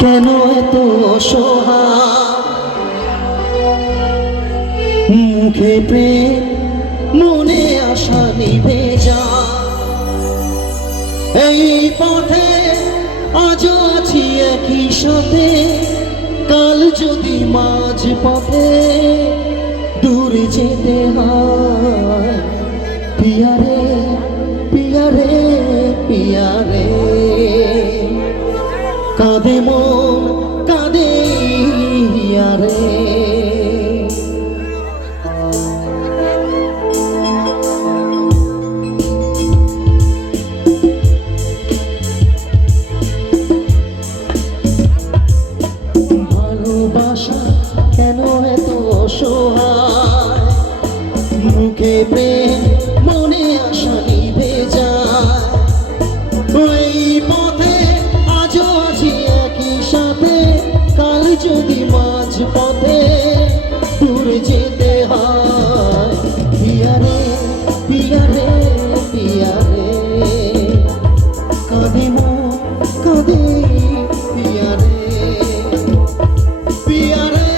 কেন এত অসহায়, মুখে প্রেম মনে আশা নিভে যায়। এই পথে আজও আছি একই সাথে, কাল যদি মাঝ পথে দূরে যেতে হয়। পিয়ারে পিয়ারে পিয়ারে, কাঁদে মন কাঁদে হিয়ারে। ভালোবাসা কেন এত অসহায়, মুখে প্রেম মনে আশা নিভে যায়। ওই পথে আজও আছি একই সাথে, কাল যদি মাঝ পথে দূরে যেতে হয়। পিয়ারে পিয়ারে পিয়ারে, কাঁদে মন কাঁদে পিয়ারে। পিয়ারে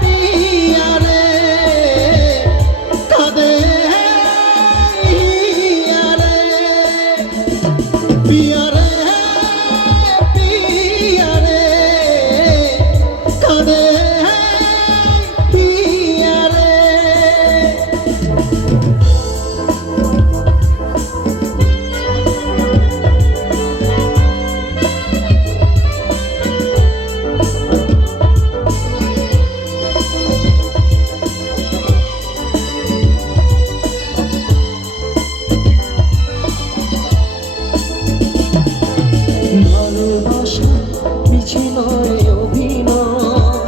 পিয়ারে, কাঁদে হিয়ারে। পিয়ারে পিয়ারে, কাঁদে পিয়ারে। ভালোবাসা মিছে নয় অভিনয়,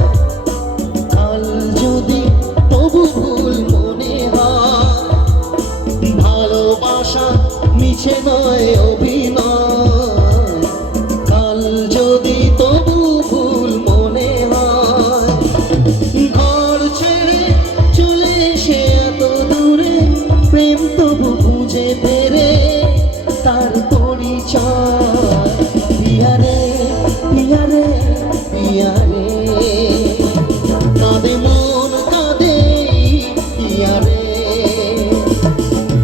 কাল যদি তবু ভুল মনে হয়। ভালোবাসা মিছে নয় অভিনয়, কাল যদি তবু ভুল মনে হয়। ঘর ছেড়ে চলে এসে এত দূরে, প্রেম তবু বুঝে ফেরে তার পরিচয়। পিয়ারে পিয়ারে পিয়ারে, কাঁদে মন কাঁদে পিয়ারে।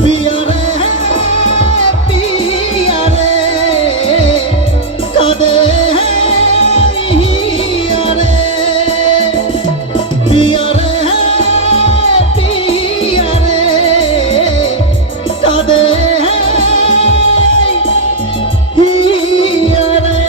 পিয়ারে পিয়ারে, কাঁদে হিয়ারে। পিয়ারে পিয়ারে, কাঁদে হিয়ারে।